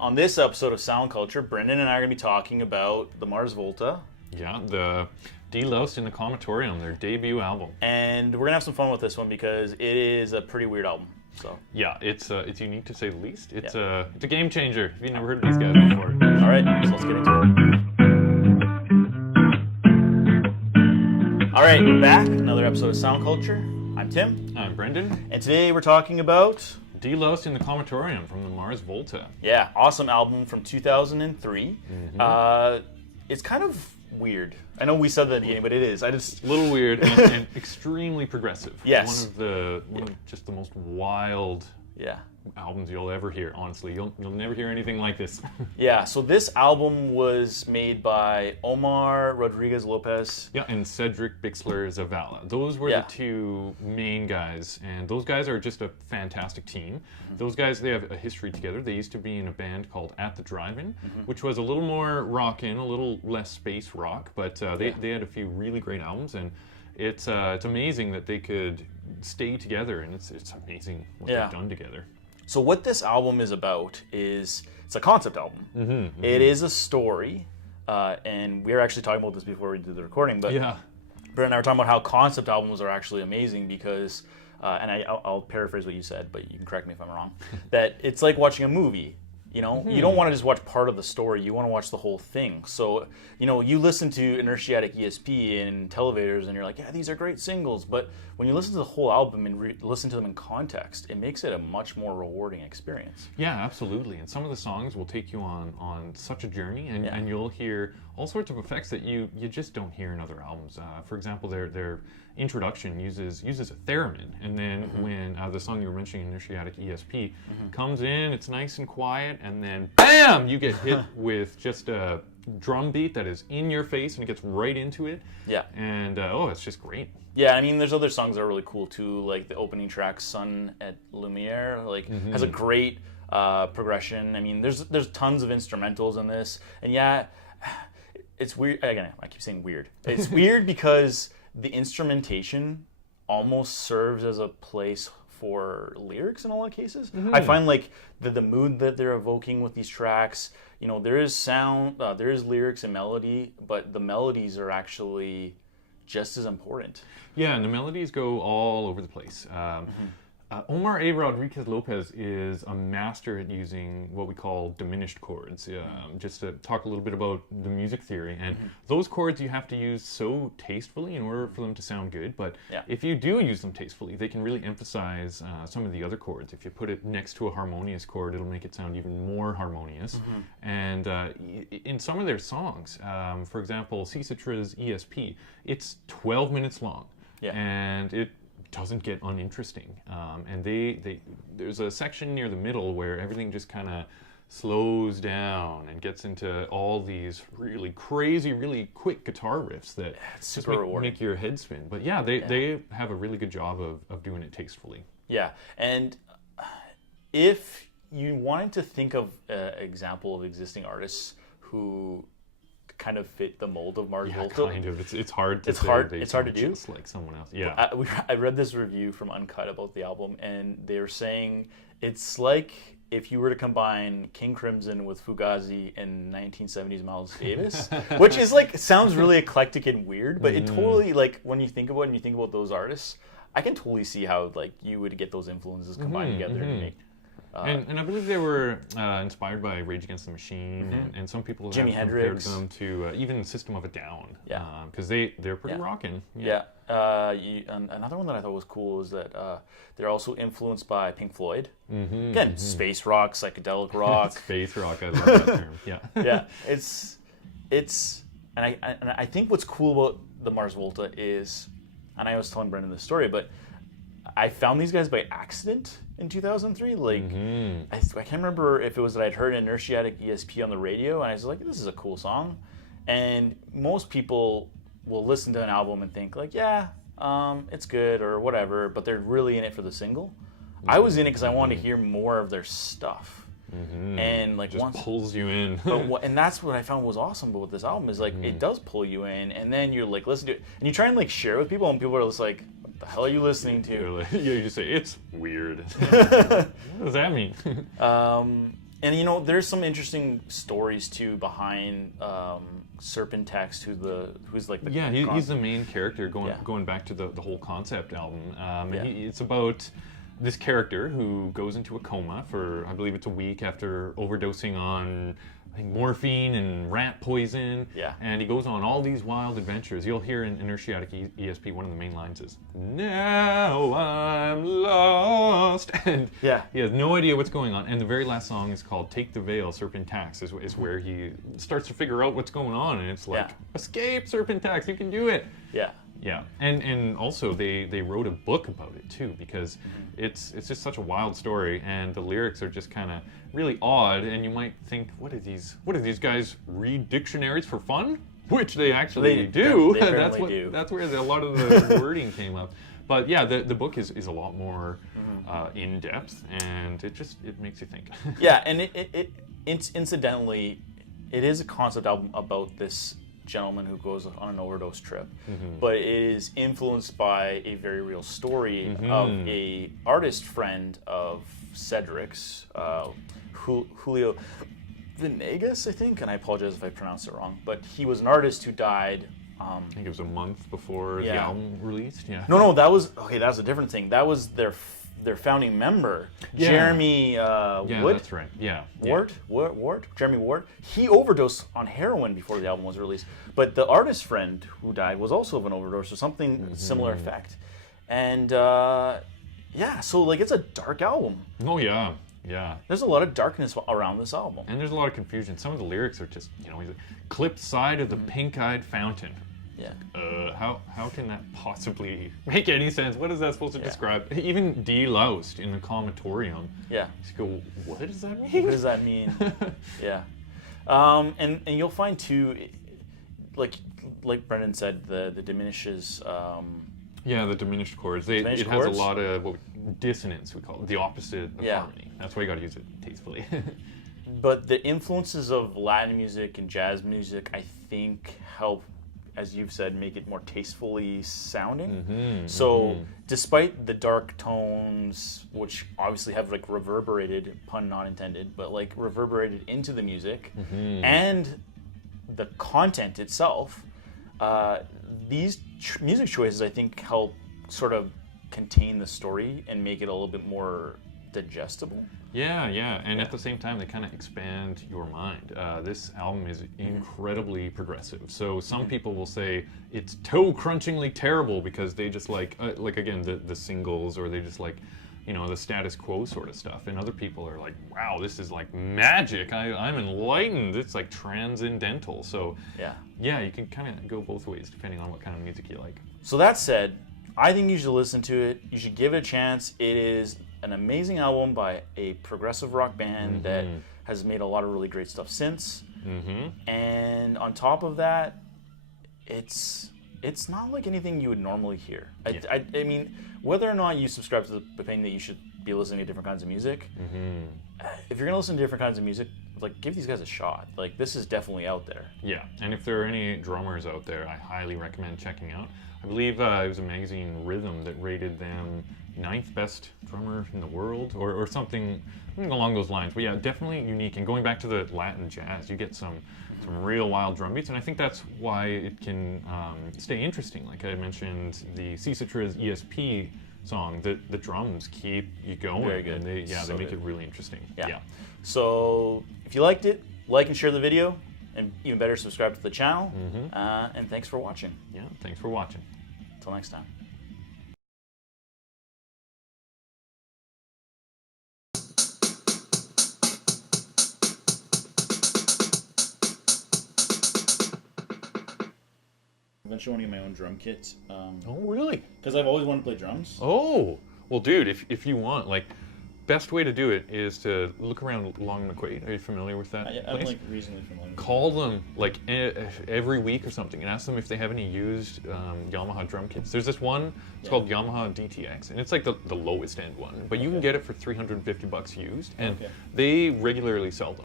on this episode of Sound Culture, Brendan and I are going to be talking about the Mars Volta. Yeah, the De-Loused in the Comatorium, their debut album. And we're going to have some fun with this one because it is a pretty weird album. So yeah, it's unique to say the least. It's a game changer. If you've never heard of these guys before. All right, so let's get into it. All right, we're back. Another episode of Sound Culture. I'm Tim. I'm Brendan. And today we're talking about De-Loused in the Comatorium from the Mars Volta. Yeah, awesome album from 2003. It's kind of weird. I know we said that at the beginning, but it is. A little weird and extremely progressive. Yes. One of just the most wild albums you'll ever hear, honestly. You'll never hear anything like this. Yeah, so this album was made by Omar Rodriguez Lopez. Yeah, and Cedric Bixler-Zavala. Those were the two main guys, and those guys are just a fantastic team. Those guys, they have a history together. They used to be in a band called At the Drive-In, which was a little more rockin', a little less space rock, but they had a few really great albums, and it's amazing that they could stay together, and it's amazing what they've done together. So what this album is about is, it's a concept album. It is a story, and we were actually talking about this before we did the recording, but Brent and I were talking about how concept albums are actually amazing because, and I'll paraphrase what you said, but you can correct me if I'm wrong, that it's like watching a movie. You know, you don't want to just watch part of the story, you want to watch the whole thing. So, you know, you listen to Inertiatic ESP in Televators and you're like, yeah, these are great singles. But when you listen to the whole album and listen to them in context, it makes it a much more rewarding experience. Yeah, absolutely. And some of the songs will take you on such a journey, and you'll hear all sorts of effects that you just don't hear in other albums. For example, their introduction uses a theremin, and then when the song you were mentioning, Inertiatic ESP, comes in, it's nice and quiet, and then BAM! You get hit with just a drum beat that is in your face, and it gets right into it. Yeah. And it's just great. Yeah, I mean, there's other songs that are really cool too, like the opening track, Sun et Lumiere, has a great progression. I mean, there's tons of instrumentals in this, and it's weird. Again, I keep saying weird. It's weird because the instrumentation almost serves as a place for lyrics in a lot of cases. I find like the mood that they're evoking with these tracks, you know, there is sound, there is lyrics and melody, but the melodies are actually just as important. Yeah, and the melodies go all over the place. Omar A. Rodriguez Lopez is a master at using what we call diminished chords. Just to talk a little bit about the music theory, and those chords you have to use so tastefully in order for them to sound good, but if you do use them tastefully, they can really emphasize some of the other chords. If you put it next to a harmonious chord, it'll make it sound even more harmonious. And in some of their songs, for example, Citra's ESP, it's 12 minutes long, and it doesn't get uninteresting, and there's a section near the middle where everything just kind of slows down and gets into all these really crazy, really quick guitar riffs that make your head spin. But they have a really good job of doing it tastefully. Yeah, and if you wanted to think of an example of existing artists who kind of fit the mold of Mars Volta. Kind of. It's hard to it's hard to do. Just like someone else. Yeah. I read this review from Uncut about the album, and they were saying it's like if you were to combine King Crimson with Fugazi and 1970s Miles Davis, which is like sounds really eclectic and weird, but it totally, like, when you think about it and you think about those artists, I can totally see how like you would get those influences combined together to make. And I believe they were inspired by Rage Against the Machine, and some people have compared them to even System of a Down, because they're pretty rockin'. Another one that I thought was cool is that they're also influenced by Pink Floyd. Again, space rock, psychedelic rock. Space rock, I love that term. Yeah, it's and I think what's cool about the Mars Volta is, and I was telling Brendan this story, but I found these guys by accident in 2003. Like, I can't remember if it was that I'd heard Inertiatic ESP on the radio, and I was like, this is a cool song. And most people will listen to an album and think, like, it's good or whatever, but they're really in it for the single. I was in it because I wanted to hear more of their stuff. And like, just pulls you in. And that's what I found was awesome about this album is like it does pull you in, and then you like listen to it and you try and like share it with people, and people are just like, what the hell are you listening to? You just say it's weird. What does that mean? And you know, there's some interesting stories too behind Cerpin Taxt, who's like the he's the main character going back to the whole concept album. It's about this character who goes into a coma for, I believe it's a week after overdosing on morphine and rat poison. Yeah. And he goes on all these wild adventures. You'll hear in Inertiatic ESP, one of the main lines is, "Now I'm lost." And he has no idea what's going on. And the very last song is called Take the Veil, Cerpin Taxt, is where he starts to figure out what's going on. And it's like, escape, Cerpin Taxt, you can do it. Yeah. Yeah, and also they wrote a book about it too, because it's just such a wild story, and the lyrics are just kind of really odd, and you might think, what do these guys read dictionaries for fun? Which they actually do. That's where a lot of the wording came up. But yeah, the book is a lot more in depth, and it makes you think. Yeah, and incidentally, it is a concept album about this gentleman who goes on an overdose trip, but it is influenced by a very real story of a artist friend of Cedric's, Julio Venegas, I think, and I apologize if I pronounced it wrong, but he was an artist who died. I think it was a month before the album released. Yeah. No, that's a different thing. That was their founding member, Jeremy Wood. That's right. Yeah. Ward? Jeremy Ward. He overdosed on heroin before the album was released. But the artist friend who died was also of an overdose or something similar effect. And so like it's a dark album. Oh yeah. Yeah. There's a lot of darkness around this album. And there's a lot of confusion. Some of the lyrics are just, clipped side of the pink-eyed fountain. Yeah. How can that possibly make any sense? What is that supposed to describe? Even De-Loused in the Comatorium. Yeah. You go, what does that mean? What does that mean? Yeah. And you'll find too, like Brendan said, the diminishes. The diminished chords. It has a lot of dissonance, we call it, the opposite of harmony. That's why you got to use it tastefully. But the influences of Latin music and jazz music, I think, help, as you've said, make it more tastefully sounding. Despite the dark tones, which obviously have like reverberated, pun not intended, but like reverberated into the music and the content itself, these music choices I think help sort of contain the story and make it a little bit more digestible. And at the same time they kind of expand your mind. This album is incredibly progressive, so some people will say it's toe-crunchingly terrible because they just like again the singles, or they just like the status quo sort of stuff, and other people are like, wow, this is like magic, I'm enlightened, it's like transcendental. So you can kind of go both ways depending on what kind of music you like. So that said, I think you should listen to it. You should give it a chance. It is an amazing album by a progressive rock band that has made a lot of really great stuff since. And on top of that, it's not like anything you would normally hear. I mean, whether or not you subscribe to the opinion that you should be listening to different kinds of music, if you're going to listen to different kinds of music, like, give these guys a shot. Like, this is definitely out there. Yeah, and if there are any drummers out there, I highly recommend checking out. I believe it was a magazine, Rhythm, that rated them 9th best drummer in the world, or something along those lines. But yeah, definitely unique. And going back to the Latin jazz, you get some real wild drum beats, and I think that's why it can stay interesting. Like I mentioned, the Cicatriz ESP song, the drums keep you going. Very good. And they make it really interesting. Yeah. So if you liked it, like and share the video, and even better, subscribe to the channel. And thanks for watching. Yeah, thanks for watching. Until next time. Eventually, I want to get my own drum kit. Oh, really? Because I've always wanted to play drums. Oh, well, dude, if you want, like, best way to do it is to look around Long McQuaid. Are you familiar with that place? I'm like reasonably familiar. Call them like every week or something and ask them if they have any used Yamaha drum kits. There's this one, it's called Yamaha DTX, and it's like the lowest end one, but you can get it for $350 used, and they regularly sell them.